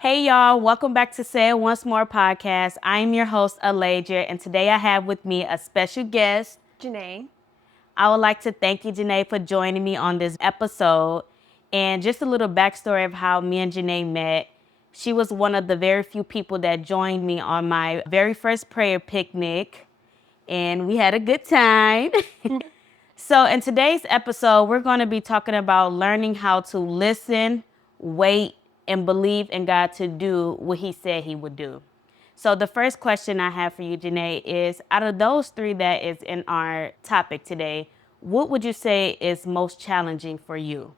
Hey y'all, welcome back to Say It Once More podcast. I'm your host, Alaja, and today I have with me a special guest, Janae. I would like to thank you, Janae, for joining me on this episode. And just a little backstory of how me and Janae met. She was one of the very few people that joined me on my very first prayer picnic, and we had a good time. So, in today's episode, we're going to be talking about learning how to listen, wait, and believe in God to do what He said He would do. So, the first question I have for you, Janae, is out of those three that is in our topic today, what would you say is most challenging for you?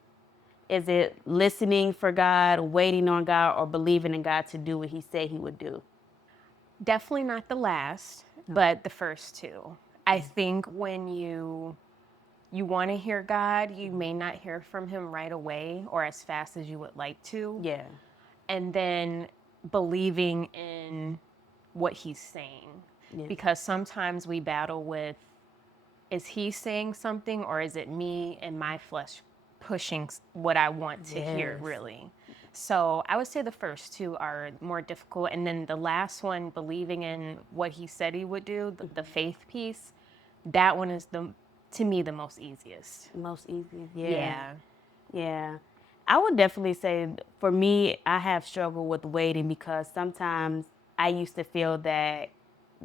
Is it listening for God, waiting on God, or believing in God to do what He said He would do? Definitely not the last, but the first two. I think when you want to hear God, you may not hear from him right away or as fast as you would like to. Yeah. And then believing in what he's saying. Yeah. Because sometimes we battle with, is he saying something or is it me and my flesh pushing what I want to hear, Yes. really? So I would say the first two are more difficult. And then the last one, believing in what he said he would do, the faith piece, that one is, to me, the most easiest. Most easy. Yeah. Yeah. I would definitely say for me, I have struggled with waiting because sometimes I used to feel that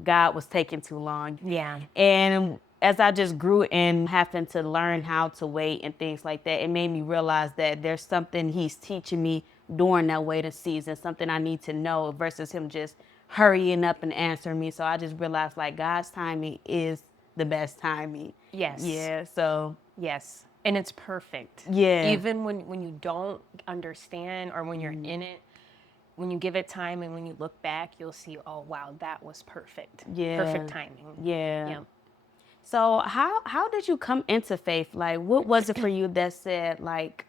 God was taking too long. Yeah. And as I just grew in having to learn how to wait and things like that, it made me realize that there's something He's teaching me during that waiting season, something I need to know versus Him just hurrying up and answering me. So I just realized like God's timing is the best timing. Yes. Yeah. So Yes. And it's perfect. yeah. Even when you don't understand or when you're in it, when you give it time and when you look back, you'll see, oh, wow, that was perfect. Yeah. Perfect timing. Yeah. Yeah. So how did you come into faith? Like, what was it for you that said like,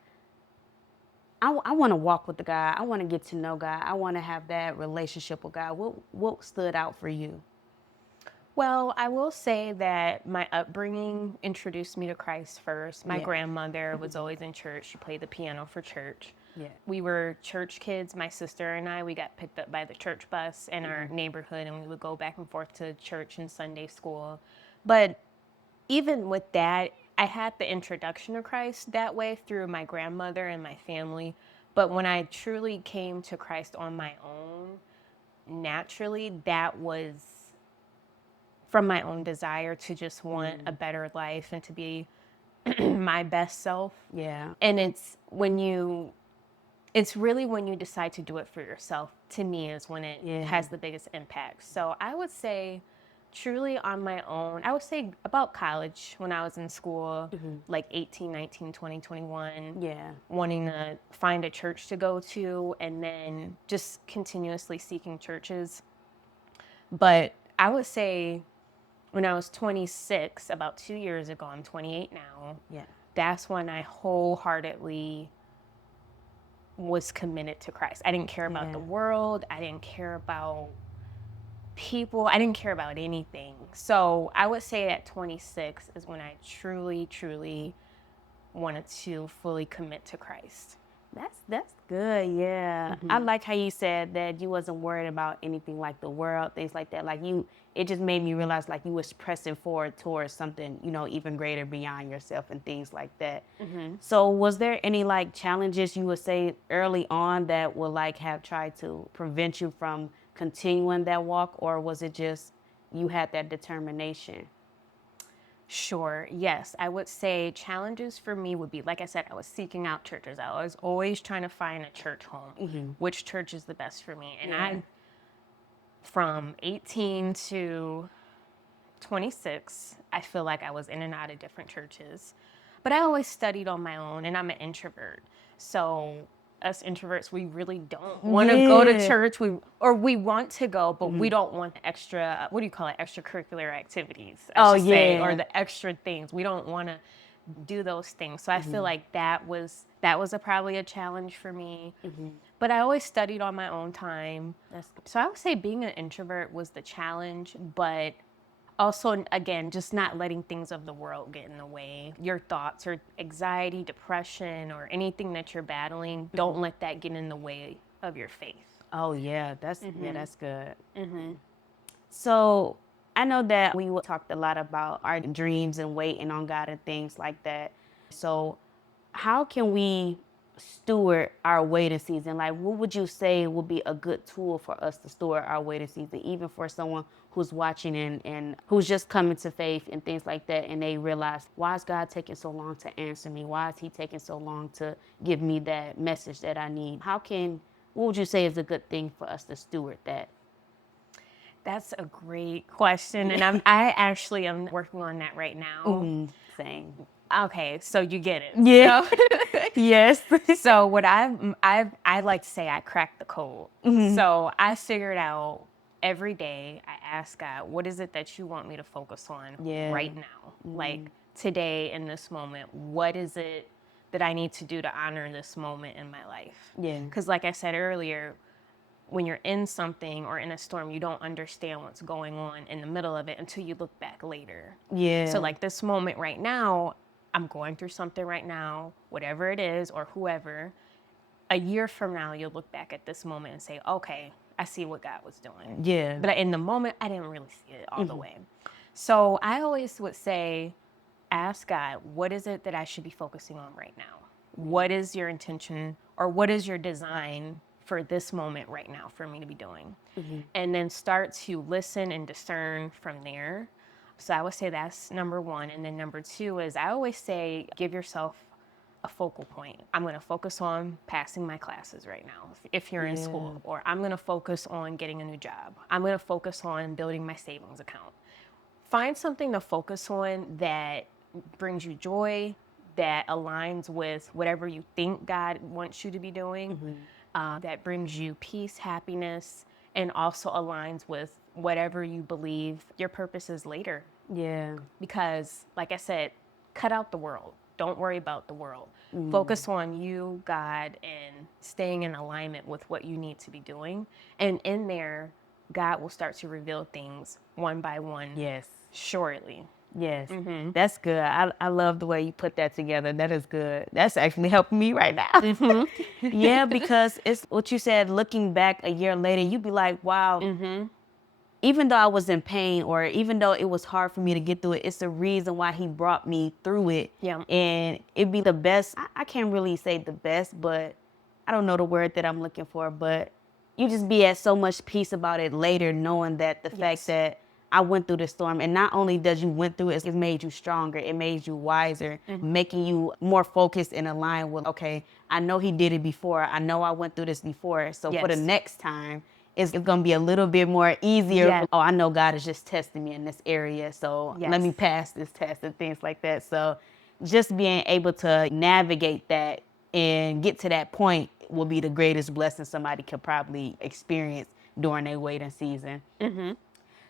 I want to walk with the God. I want to get to know God. I want to have that relationship with God. What stood out for you? Well, I will say that my upbringing introduced me to Christ first. My Yeah. grandmother was always in church. She played the piano for church. Yeah. We were church kids, my sister and I. We got picked up by the church bus in our neighborhood, and we would go back and forth to church and Sunday school. But even with that, I had the introduction to Christ that way through my grandmother and my family. But when I truly came to Christ on my own, naturally, that was from my own desire to just want a better life and to be my best self. Yeah. And it's really when you decide to do it for yourself, to me, is when it has the biggest impact. So I would say truly on my own, I would say about college when I was in school, like 18, 19, 20, 21, Yeah. wanting to find a church to go to and then just continuously seeking churches. But I would say when I was 26, about 2 years ago, I'm 28 now. Yeah. That's when I wholeheartedly was committed to Christ. I didn't care about the world. I didn't care about people. I didn't care about anything. So I would say at 26 is when I truly, truly wanted to fully commit to Christ. That's good. Yeah. I like how you said that you wasn't worried about anything like the world, things like that. Like it just made me realize like you was pressing forward towards something, even greater beyond yourself and things like that. So was there any like challenges you would say early on that would like have tried to prevent you from continuing that walk, or was it just you had that determination? Sure. Yes. I would say challenges for me would be, like I said, I was seeking out churches. I was always trying to find a church home, which church is the best for me. And from 18 to 26, I feel like I was in and out of different churches. But I always studied on my own, and I'm an introvert. So us introverts, we really don't want to go to church. We want to go, but we don't want the extra, what do you call it, extracurricular activities, I should say, or the extra things. We don't want to do those things. So I feel like that was probably a challenge for me. But I always studied on my own time. So I would say being an introvert was the challenge, but also, again, just not letting things of the world get in the way. Your thoughts or anxiety, depression, or anything that you're battling, don't let that get in the way of your faith. Oh yeah, that's Mm-hmm. that's good. Mm-hmm. So I know that we talked a lot about our dreams and waiting on God and things like that. So how can we steward our waiting season? Like, what would you say would be a good tool for us to steward our waiting season, even for someone who's watching and who's just coming to faith and things like that, and they realize, why is God taking so long to answer me? Why is he taking so long to give me that message that I need? What would you say is a good thing for us to steward that? That's a great question, and I actually am working on that right now. Same. Okay, so you get it. Yeah. So, Yes. so what I like to say I cracked the code. So I figured out every day I ask God, what is it that you want me to focus on Yeah. right now? Like today in this moment, what is it that I need to do to honor this moment in my life? Yeah. Because like I said earlier, when you're in something or in a storm, you don't understand what's going on in the middle of it until you look back later. Yeah. So like this moment right now, I'm going through something right now, whatever it is or whoever. A year from now, you'll look back at this moment and say, okay, I see what God was doing. Yeah. But in the moment, I didn't really see it all the way. So I always would say, ask God, what is it that I should be focusing on right now? What is your intention or what is your design for this moment right now for me to be doing? And then start to listen and discern from there. So I would say that's number one. And then number two is I always say, give yourself a focal point. I'm going to focus on passing my classes right now if you're in school, or I'm going to focus on getting a new job. I'm going to focus on building my savings account. Find something to focus on that brings you joy, that aligns with whatever you think God wants you to be doing, that brings you peace, happiness, and also aligns with whatever you believe your purpose is later. Yeah. Because, like I said, cut out the world. Don't worry about the world. Focus on you, God, and staying in alignment with what you need to be doing. And in there, God will start to reveal things one by one. Yes. Shortly. Yes. That's good. I love the way you put that together. That is good. That's actually helping me right now. Yeah, because it's what you said, looking back a year later, you'd be like, wow, even though I was in pain or even though it was hard for me to get through it, it's the reason why he brought me through it. Yeah. And it'd be the best. I can't really say the best, but I don't know the word that I'm looking for, but you just be at so much peace about it later, knowing that the fact that I went through the storm, and not only does you went through it, it made you stronger, it made you wiser, making you more focused and aligned with, okay, I know he did it before. I know I went through this before. So for the next time, it's going to be a little bit more easier. Yes. Oh, I know God is just testing me in this area. So let me pass this test and things like that. So just being able to navigate that and get to that point will be the greatest blessing somebody could probably experience during their waiting season.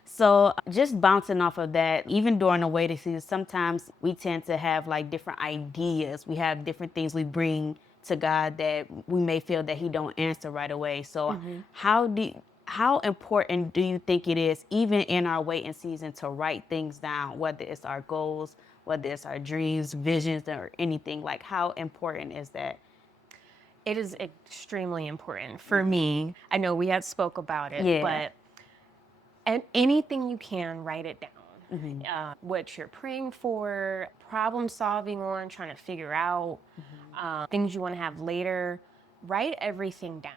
So just bouncing off of that, even during the waiting season, sometimes we tend to have like different ideas. We have different things we bring to God that we may feel that he don't answer right away. So how important do you think it is, even in our waiting season, to write things down, whether it's our goals, whether it's our dreams, visions, or anything? Like, how important is that? It is extremely important for me. I know we had spoke about it, but and anything you can, write it down. What you're praying for, problem solving on, trying to figure out, things you want to have later. Write everything down.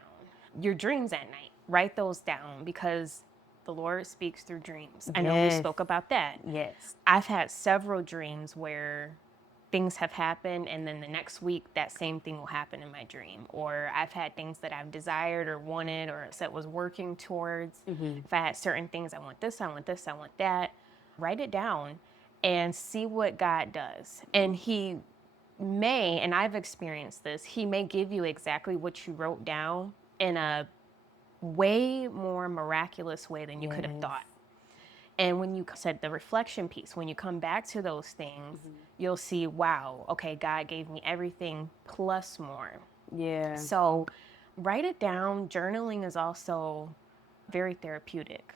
Your dreams at night, write those down because the Lord speaks through dreams. I know we spoke about that. Yes. I've had several dreams where things have happened and then the next week that same thing will happen in my dream, or I've had things that I've desired or wanted or that was working towards. If I had certain things, I want this, I want this, I want that, write it down and see what God does. And he may, and I've experienced this, he may give you exactly what you wrote down in a way more miraculous way than you could have thought. And when you said the reflection piece, when you come back to those things, you'll see, wow, okay, God gave me everything plus more. Yeah. So write it down. Journaling is also very therapeutic.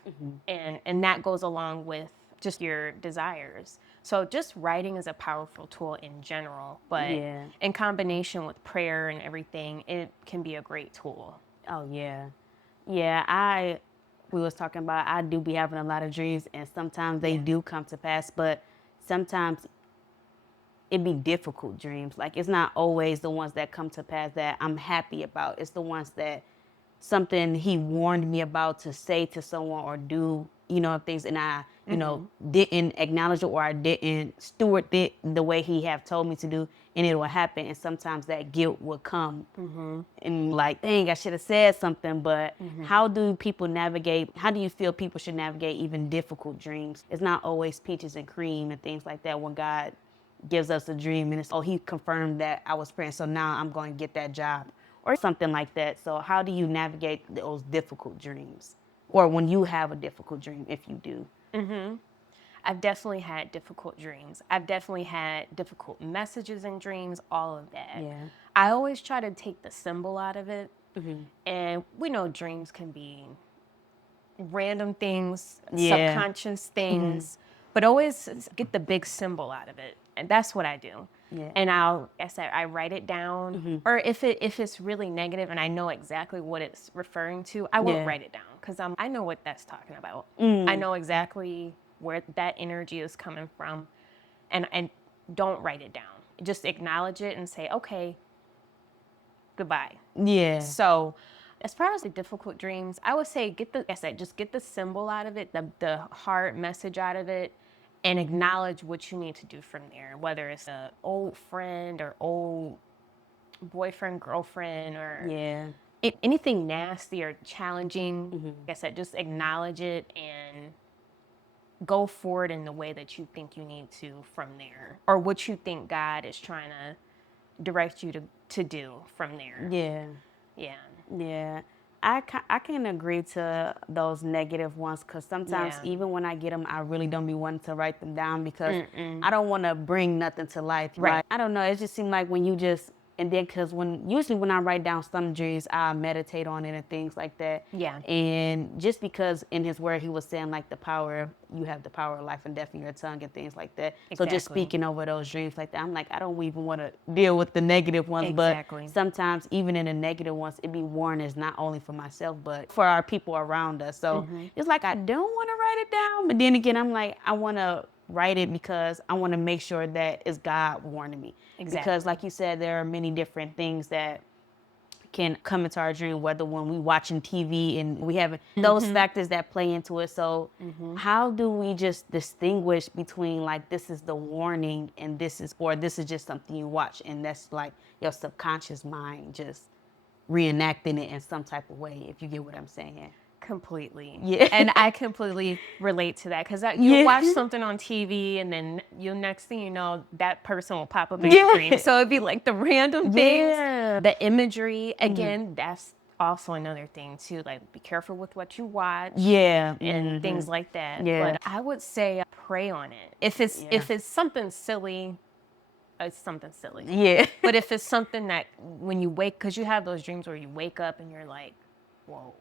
And that goes along with just your desires. So just writing is a powerful tool in general, but in combination with prayer and everything, it can be a great tool. Oh yeah. Yeah, we was talking about I do be having a lot of dreams and sometimes they Yeah. do come to pass, but sometimes it be difficult dreams. Like it's not always the ones that come to pass that I'm happy about. It's the ones that something he warned me about to say to someone or do, things and I, didn't acknowledge it or I didn't steward it the way he have told me to do and it will happen. And sometimes that guilt will come and like, dang, I should have said something. But how do people navigate? How do you feel people should navigate even difficult dreams? It's not always peaches and cream and things like that when God gives us a dream and it's, oh, he confirmed that I was praying, so now I'm going to get that job or something like that. So how do you navigate those difficult dreams? Or when you have a difficult dream, if you do? I've definitely had difficult dreams. I've definitely had difficult messages in dreams, all of that. Yeah. I always try to take the symbol out of it. And we know dreams can be random things, Yeah. subconscious things, but always get the big symbol out of it. And that's what I do. Yeah. And I write it down. Or if it's really negative and I know exactly what it's referring to, I won't Yeah. write it down because I know what that's talking about. I know exactly where that energy is coming from, and don't write it down. Just acknowledge it and say, okay, goodbye. Yeah. So, as far as the difficult dreams, I would say just get the symbol out of it, the hard message out of it, and acknowledge what you need to do from there. Whether it's an old friend or old boyfriend, girlfriend, or Yeah. anything nasty or challenging. Like I said, just acknowledge it and go forward in the way that you think you need to from there, or what you think God is trying to direct you to do from there. Yeah. Yeah. Yeah. I can agree to those negative ones because sometimes Yeah. even when I get them, I really don't be wanting to write them down because I don't want to bring nothing to life. Right. Like, I don't know. It just seemed like when you just, and then because usually when I write down some dreams, I meditate on it and things like that. Yeah. And just because in his word, he was saying like you have the power of life and death in your tongue and things like that. So just Exactly. speaking over those dreams like that, I'm like, I don't even want to deal with the negative ones. Exactly. But sometimes even in the negative ones, it be warnings not only for myself, but for our people around us. So it's like, I don't want to write it down. But then again, I'm like, I want to write it because I want to make sure that it's God warning me. Exactly. Because like you said, there are many different things that can come into our dream, whether when we watching TV and we have those factors that play into it. So how do we just distinguish between like, this is the warning and this is just something you watch and that's like your subconscious mind just reenacting it in some type of way, if you get what I'm saying? Completely. Yeah. And I completely relate to that because Yeah. you watch something on TV and then next thing you know, that person will pop up in your dream. So it'd be like the random things, Yeah. the imagery. Again, that's also another thing too. Like, be careful with what you watch. Yeah. And things like that. Yeah. But I would say pray on it. If it's something silly, it's something silly. Yeah. But if it's something that when you wake, because you have those dreams where you wake up and you're like, whoa,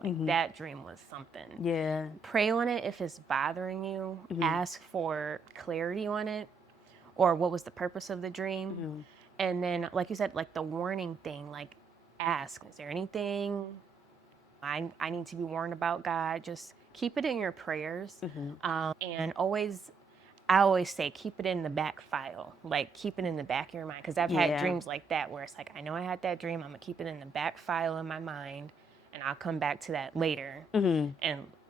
like that dream was something. Yeah. Pray on it if it's bothering you. Ask for clarity on it, or what was the purpose of the dream. And then, like you said, like the warning thing, like ask, is there anything I need to be warned about, God? Just keep it in your prayers. And I always say, keep it in the back file, like keep it in the back of your mind. Because I've had dreams like that where it's like, I know I had that dream. I'm going to keep it in the back file in my mind and I'll come back to that later. And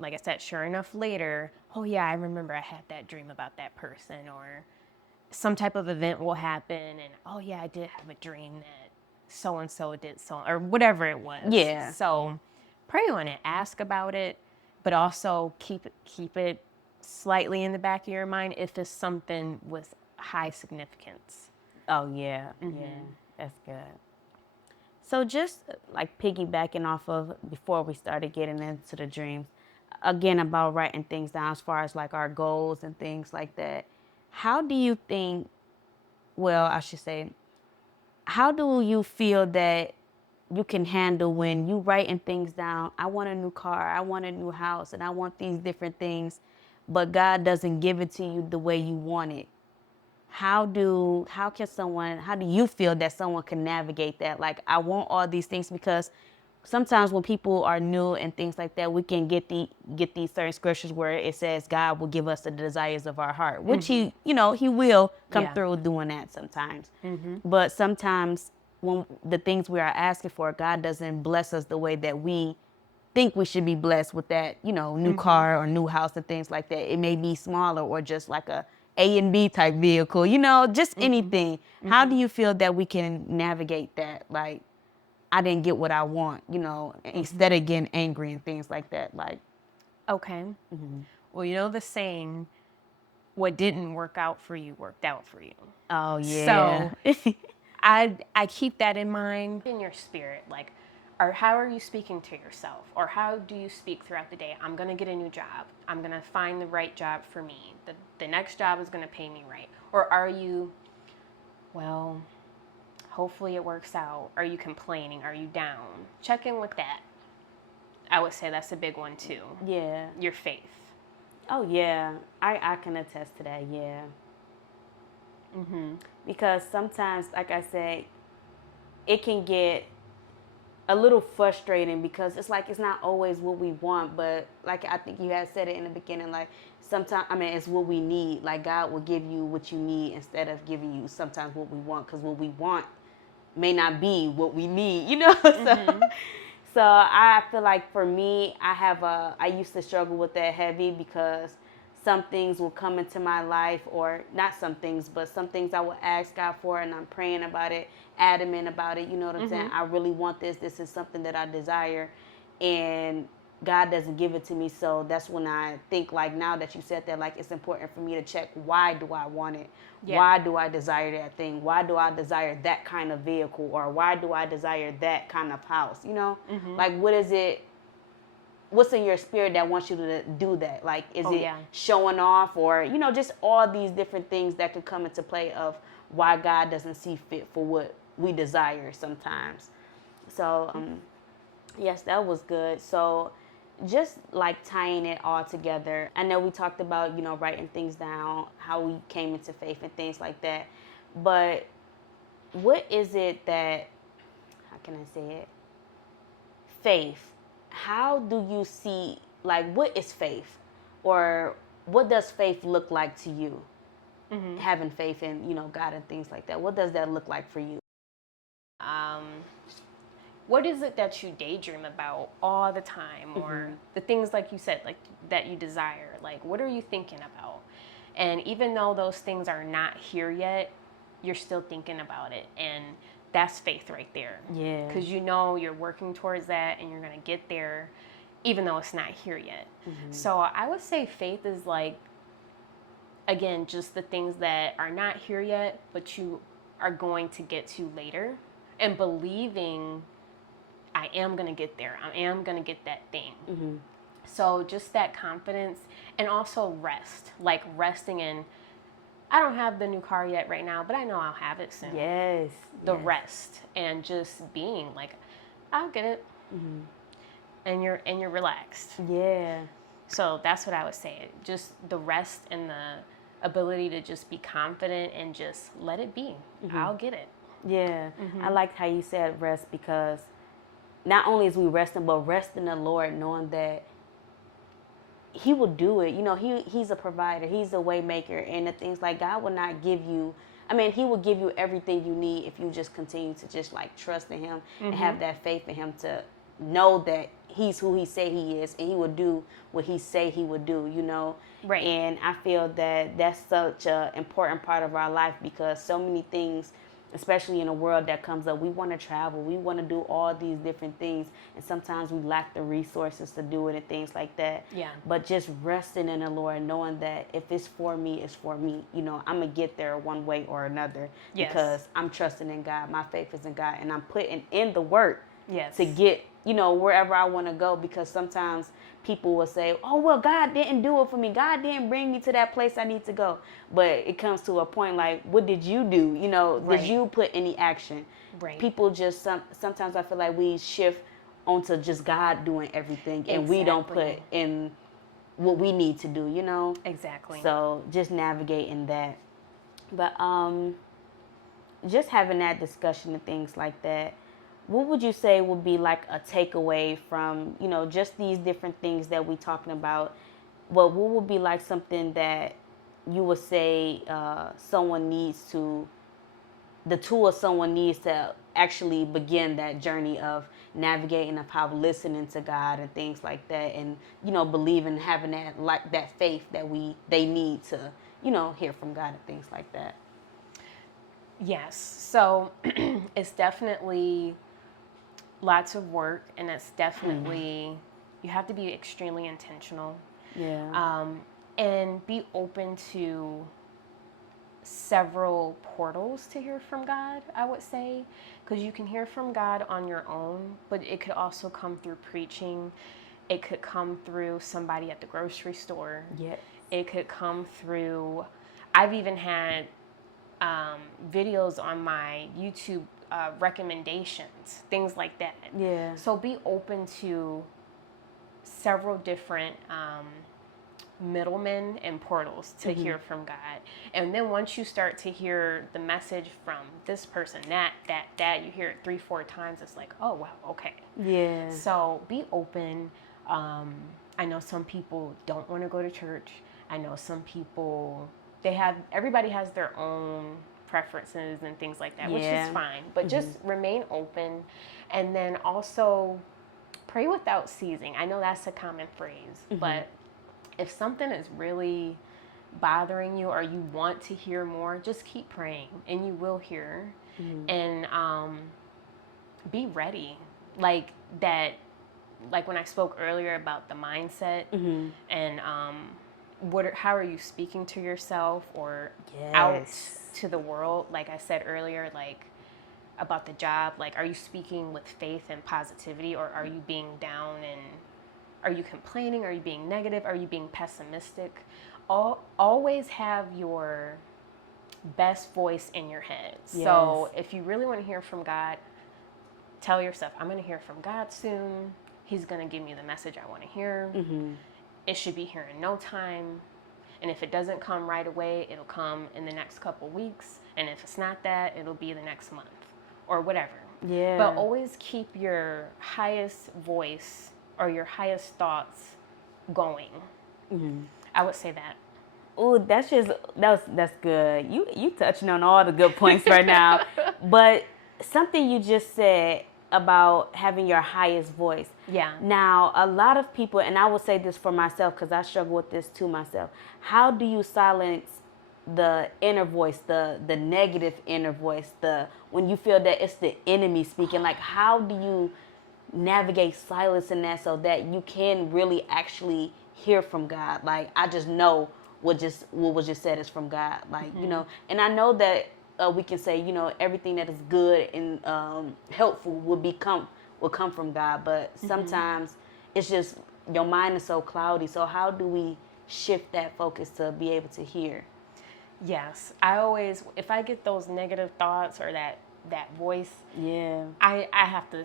like I said, sure enough, later, oh yeah, I remember I had that dream about that person, or some type of event will happen. And oh yeah, I did have a dream that so-and-so did so, or whatever it was. Yeah. So pray on it, ask about it, but also keep it slightly in the back of your mind if it's something with high significance. Oh, yeah. Yeah. That's good. So just like piggybacking off of before we started getting into the dreams, again, about writing things down as far as like our goals and things like that. How do you think, well, I should say, how do you feel that you can handle when you writing things down? I want a new car, I want a new house, and I want these different things, but God doesn't give it to you the way you want it. How do you feel that someone can navigate that? Like, I want all these things because sometimes when people are new and things like that, we can get these certain scriptures where it says God will give us the desires of our heart, which he will come Yeah. through doing that sometimes. But sometimes when the things we are asking for, God doesn't bless us the way that we think we should be blessed with that, new car or new house and things like that. It may be smaller or just like A and B type vehicle, just anything. How do you feel that we can navigate that? Like, I didn't get what I want, instead of getting angry and things like that. Like, Okay. Well, you know the saying, what didn't work out for you worked out for you. oh yeah. So I keep that in mind in your spirit, like, or how are you speaking to yourself, or how do you speak throughout the day? I'm gonna get a new job. I'm gonna find the right job for me. The next job is gonna pay me right. Or are you, well, hopefully it works out. Are you complaining? Are you down? Check in with that. I would say that's a big one too. Yeah. Your faith. Oh yeah. I can attest to that. Yeah. Because sometimes, like I said, it can get a little frustrating because it's like it's not always what we want, but like I think you had said it in the beginning, like sometimes it's what we need. Like God will give you what you need instead of giving you sometimes what we want, because what we want may not be what we need, So I feel like for me, I used to struggle with that heavy because some things will come into my life, or not some things, but some things I will ask God for, and I'm praying about it, adamant about it. You know what I'm saying? I really want this. This is something that I desire, and God doesn't give it to me. So that's when I think, like, now that you said that, like, it's important for me to check, why do I want it? Yeah. Why do I desire that thing? Why do I desire that kind of vehicle? Or why do I desire that kind of house? Like, what is it? What's in your spirit that wants you to do that? Like, is it showing off, or, just all these different things that could come into play of why God doesn't see fit for what we desire sometimes. So, yes, that was good. So, just like tying it all together, I know we talked about, writing things down, how we came into faith and things like that. But what is it that, how can I say it? Faith. How do you see, like, what is faith? Or what does faith look like to you? Having faith in, God and things like that. What does that look like for you? What is it that you daydream about all the time, or the things, like you said, like that you desire? Like, what are you thinking about? And even though those things are not here yet, you're still thinking about it, and that's faith right there. Yeah. Because you're working towards that, and you're gonna get there, even though it's not here yet. So I would say faith is, like, again, just the things that are not here yet, but you are going to get to later, and believing, I am going to get there. I am going to get that thing. So just that confidence, and also rest, like resting in, I don't have the new car yet right now, but I know I'll have it soon. Yes. The rest, and just being like, I'll get it. And you're relaxed. Yeah. So that's what I would say. Just the rest and the ability to just be confident and just let it be. I'll get it. Yeah. I liked how you said rest, because not only is we resting, but rest in the Lord, knowing that He will do it. He's a provider. He's a way maker. And the things, like, God will not give you, He will give you everything you need if you just continue to just, like, trust in Him and have that faith in Him, to know that He's who He say He is, and He will do what He say He would do, Right. And I feel that that's such an important part of our life, because so many things, especially in a world that comes up, we want to travel, we want to do all these different things, and sometimes we lack the resources to do it and things like that. Yeah. But just resting in the Lord, knowing that if it's for me, it's for me. I'm going to get there one way or another, because I'm trusting in God. My faith is in God, and I'm putting in the work to get, wherever I want to go. Because sometimes people will say, oh, well, God didn't do it for me. God didn't bring me to that place I need to go. But it comes to a point, like, what did you do? Did you put any action? Right. People just, sometimes I feel like we shift onto just God doing everything, and we don't put in what we need to do, Exactly. So just navigating that. But just having that discussion and things like that, what would you say would be like a takeaway from, just these different things that we talking about? What would be like something that you would say the tool someone needs to actually begin that journey of navigating, of how listening to God and things like that, and believing, having that faith that they need to hear from God and things like that? Yes. So it's definitely lots of work, and it's definitely, you have to be extremely intentional. Yeah. And be open to several portals to hear from God, I would say, because you can hear from God on your own, but it could also come through preaching. It could come through somebody at the grocery store. Yeah. It could come through, I've even had videos on my YouTube recommendations, things like that. Yeah. So be open to several different middlemen and portals to hear from God. And then once you start to hear the message from this person, that, you hear it 3-4 times, it's like, oh, wow, okay. Yeah. So be open. I know some people don't want to go to church. I know some people, everybody has their own preferences and things like that, which is fine. But just remain open. And then also pray without ceasing. I know that's a common phrase, but if something is really bothering you or you want to hear more, just keep praying and you will hear. And be ready. Like that, like when I spoke earlier about the mindset and how are you speaking to yourself or out to the world? Like I said earlier, like about the job, like are you speaking with faith and positivity, or are you being down and are you complaining? Are you being negative? Are you being pessimistic? Always have your best voice in your head. Yes. So if you really want to hear from God, tell yourself, I'm going to hear from God soon. He's going to give me the message I want to hear. It should be here in no time. And if it doesn't come right away, it'll come in the next couple weeks. And if it's not that, it'll be the next month or whatever. Yeah. But always keep your highest voice or your highest thoughts going. I would say that. Oh, that's good. You touching on all the good points right now. But something you just said about having your highest voice. Yeah. Now, a lot of people, and I will say this for myself because I struggle with this too myself. How do you silence the inner voice, the negative inner voice, when you feel that it's the enemy speaking? Like, how do you navigate silencing that so that you can really actually hear from God? Like, I just know what was just said is from God. Like, and I know that we can say, everything that is good and helpful will come from God, but sometimes it's just your mind is so cloudy. So how do we shift that focus to be able to hear? Yes, I always, if I get those negative thoughts or that voice, I have to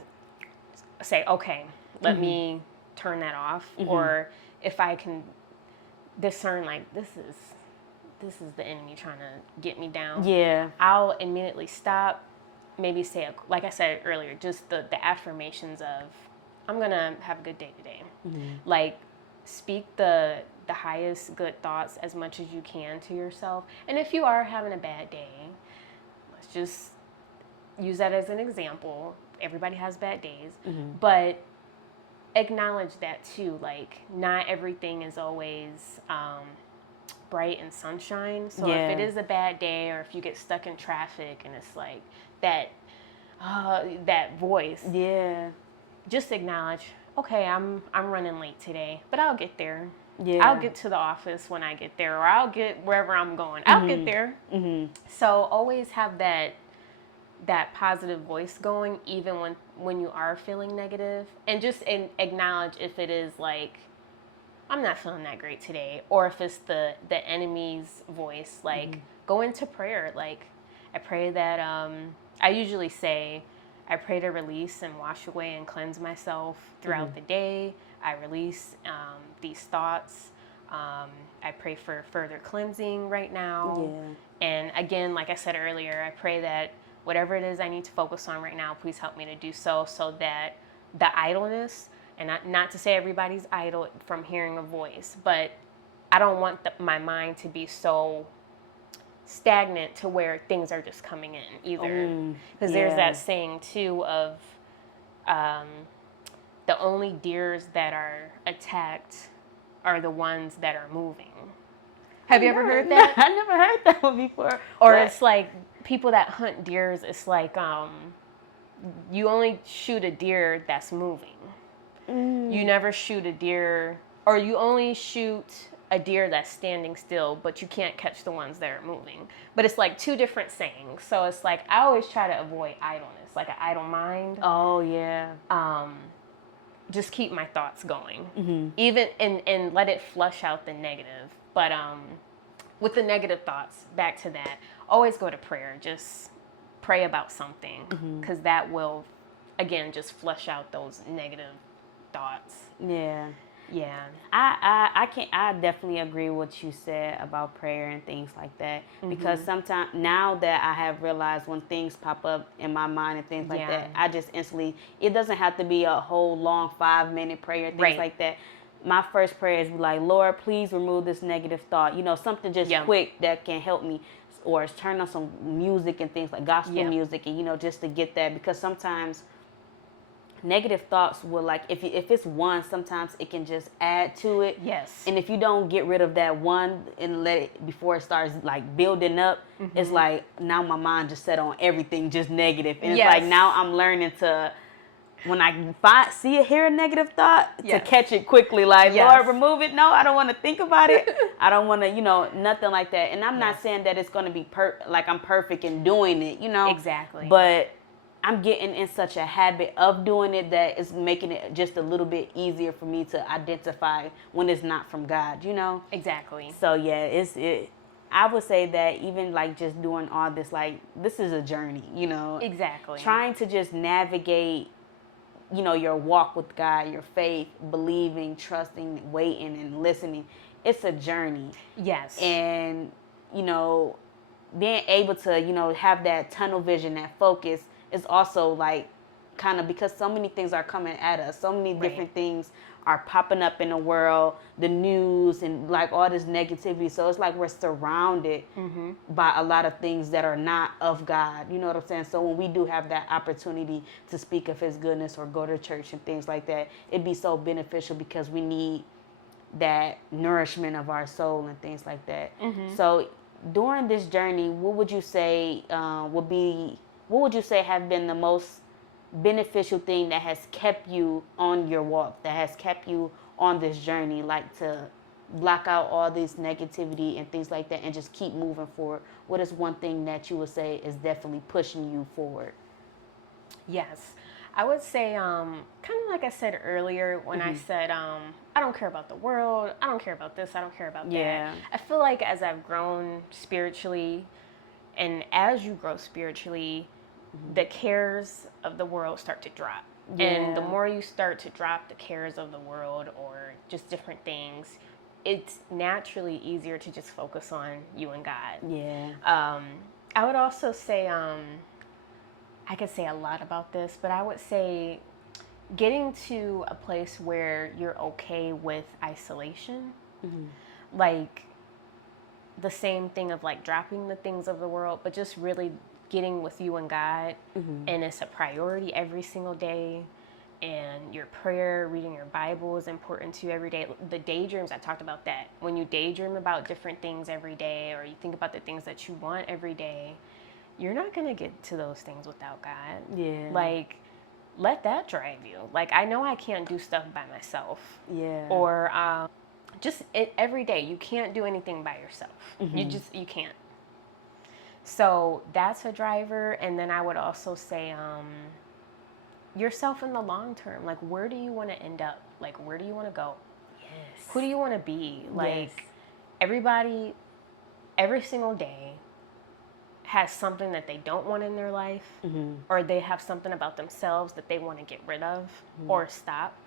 say, okay, let me turn that off. Or if I can discern, like, this is the enemy trying to get me down, I'll immediately stop, maybe say, like I said earlier, just the affirmations of, I'm gonna have a good day today. Like, speak the highest good thoughts as much as you can to yourself. And if you are having a bad day, let's just use that as an example. Everybody has bad days, but acknowledge that too. Like, not everything is always bright and sunshine. So if it is a bad day, or if you get stuck in traffic and it's like that voice, just acknowledge, okay, I'm running late today, but I'll get there. I'll get to the office when I get there, or I'll get wherever I'm going. I'll get there. So always have that positive voice going, even when you are feeling negative, and just acknowledge if it is like, I'm not feeling that great today, or if it's the enemy's voice, like go into prayer. Like, I pray that I usually say, I pray to release and wash away and cleanse myself throughout the day. I release these thoughts. I pray for further cleansing right now. And again, like I said earlier, I pray that whatever it is I need to focus on right now, please help me to do so that the idleness, and not to say everybody's idle from hearing a voice, but I don't want my mind to be so stagnant to where things are just coming in either. Because there's that saying too of the only deers that are attacked are the ones that are moving. Have you ever heard that? I never heard that one before. Or it's like people that hunt deers, it's like you only shoot a deer that's moving. You never shoot a deer, or you only shoot a deer that's standing still, but you can't catch the ones that are moving. But it's like two different sayings. So it's like I always try to avoid idleness, like an idle mind. Oh, yeah. Just keep my thoughts going. Even and let it flush out the negative. But with the negative thoughts, back to that, always go to prayer. Just pray about something, because that will, again, just flush out those negative thoughts. Yeah. Yeah. I definitely agree with what you said about prayer and things like that. Because sometimes, now that I have realized when things pop up in my mind and things like that, I just instantly, it doesn't have to be a whole long 5-minute prayer, things like that. My first prayer is like, Lord, please remove this negative thought. You know, something just quick that can help me. Or turn on some music and things like gospel music, and, you know, just to get that. Because sometimes negative thoughts will, like, if it's one, sometimes it can just add to it. Yes. And if you don't get rid of that one and let it, before it starts like building up, it's like now my mind just set on everything just negative. And it's like now I'm learning to, when I hear a negative thought, to catch it quickly. Like, Lord, remove it. No, I don't want to think about it. I don't want to, you know, nothing like that. And I'm not saying that it's going to be like I'm perfect in doing it, you know. Exactly. But I'm getting in such a habit of doing it that it's making it just a little bit easier for me to identify when it's not from God, you know? Exactly. So, yeah, I would say that even like just doing all this, like, this is a journey, you know? Exactly. Trying to just navigate, you know, your walk with God, your faith, believing, trusting, waiting, and listening. It's a journey. Yes. And, you know, being able to, you know, have that tunnel vision, that focus, is also like kind of, because so many things are coming at us. So many different things are popping up in the world, the news, and like all this negativity. So it's like we're surrounded by a lot of things that are not of God. You know what I'm saying? So when we do have that opportunity to speak of His goodness or go to church and things like that, it'd be so beneficial, because we need that nourishment of our soul and things like that. So during this journey, what would you say have been the most beneficial thing that has kept you on your walk, that has kept you on this journey, like to block out all this negativity and things like that and just keep moving forward? What is one thing that you would say is definitely pushing you forward? Yes. I would say, kind of like I said earlier when I said, I don't care about the world, I don't care about this, I don't care about that. I feel like as I've grown spiritually, and as you grow spiritually, the cares of the world start to drop. And the more you start to drop the cares of the world or just different things, it's naturally easier to just focus on you and God. I would also say, I could say a lot about this, but I would say getting to a place where you're okay with isolation. Like the same thing of like dropping the things of the world, but just really getting with you and God, and it's a priority every single day. And your prayer, reading your Bible is important to you every day. The daydreams, I talked about that. When you daydream about different things every day, or you think about the things that you want every day, you're not going to get to those things without God. Like, let that drive you. Like, I know I can't do stuff by myself. Or just every day, you can't do anything by yourself. You can't. So that's a driver. And then I would also say yourself in the long term. Like, where do you want to end up? Like, where do you want to go? Who do you want to be? Like, everybody, every single day has something that they don't want in their life, or they have something about themselves that they want to get rid of or stop.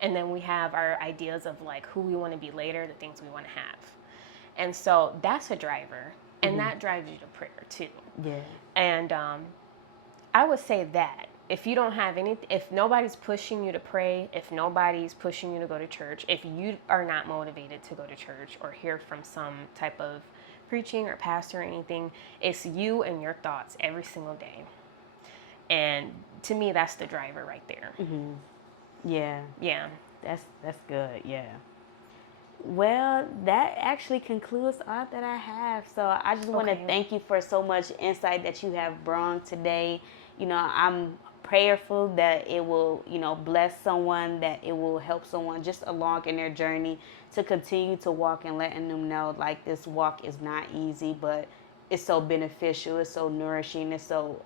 And then we have our ideas of like who we want to be later, the things we want to have. And so that's a driver. And that drives you to prayer too. And I would say that if you don't have any, if nobody's pushing you to pray, if nobody's pushing you to go to church, if you are not motivated to go to church or hear from some type of preaching or pastor or anything, it's you and your thoughts every single day. And to me, that's the driver right there. Yeah, Yeah. that's good. Yeah. Well, that actually concludes all that I have. So I just want to Okay. thank you for so much insight that you have brought today. You know, I'm prayerful that it will, you know, bless someone, that it will help someone just along in their journey to continue to walk, and letting them know like this walk is not easy, but it's so beneficial, it's so nourishing, it's so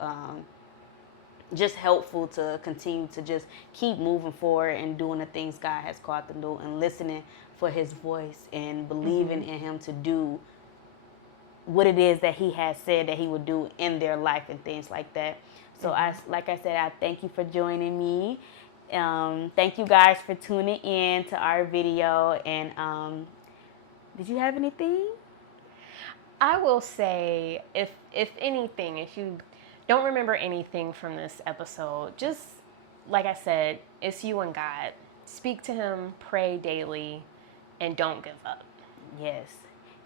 just helpful to continue to just keep moving forward and doing the things God has called them to do, and listening for his voice and believing in him to do what it is that he has said that he would do in their life and things like that. So like I said, I thank you for joining me. Thank you guys for tuning in to our video. And did you have anything? I will say, if anything, if you don't remember anything from this episode, just like I said, it's you and God. Speak to him, pray daily, and don't give up. Yes.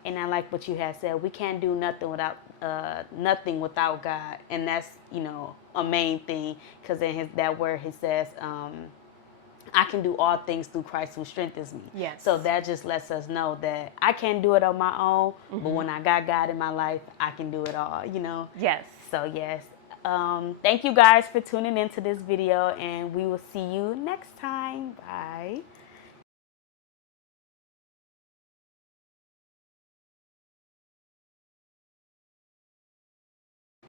And I like what you had said. We can't do nothing without God, and that's, you know, a main thing, because in that word he says, I can do all things through Christ who strengthens me. Yes. So that just lets us know that I can't do it on my own, but when I got God in my life, I can do it all, you know? Yes. So yes. Thank you guys for tuning into this video, and we will see you next time. Bye.